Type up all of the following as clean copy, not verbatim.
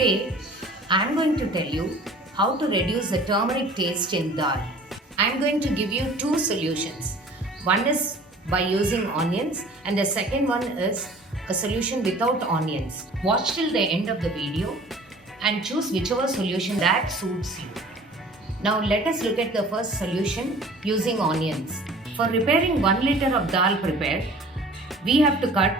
Today, I am going to tell you how to reduce the turmeric taste in dal. I am going to give you two solutions. One is by using onions, and the second one is a solution without onions. Watch till the end of the video and choose whichever solution that suits you. Now let us look at the first solution using onions. For preparing 1 liter of dal prepared, we have to cut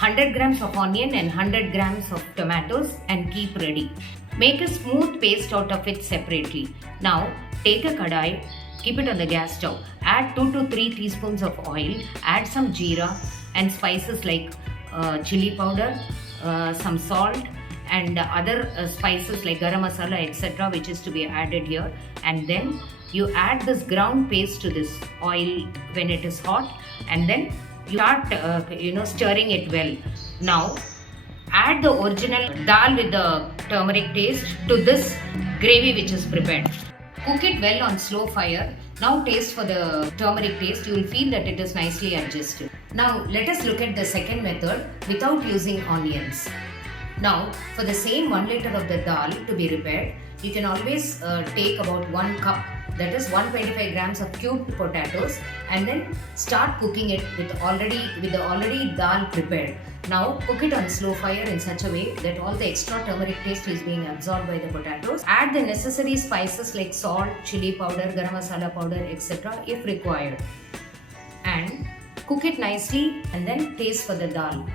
100 grams of onion and 100 grams of tomatoes and keep ready. Make a smooth paste out of it separately. Now take a kadai, keep it on the gas stove. Add 2 to 3 teaspoons of oil. Add some jeera and spices like chili powder, some salt and other spices like garam masala, etc., which is to be added here. And then you add this ground paste to this oil when it is hot, and then you start stirring it well. Now add the original dal with the turmeric taste to this gravy which is prepared. Cook it well on slow fire. Now taste for the turmeric taste. You will feel that it is nicely adjusted. Now let us look at the second method without using onions. Now for the same 1 liter of the dal to be prepared, you can always take about 1 cup, that is 125 grams of cubed potatoes, and then start cooking it with the already dal prepared. Now cook it on slow fire in such a way that all the extra turmeric taste is being absorbed by the potatoes. Add the necessary spices like salt, chili powder, garam masala powder, etc. if required, and cook it nicely and then taste for the dal.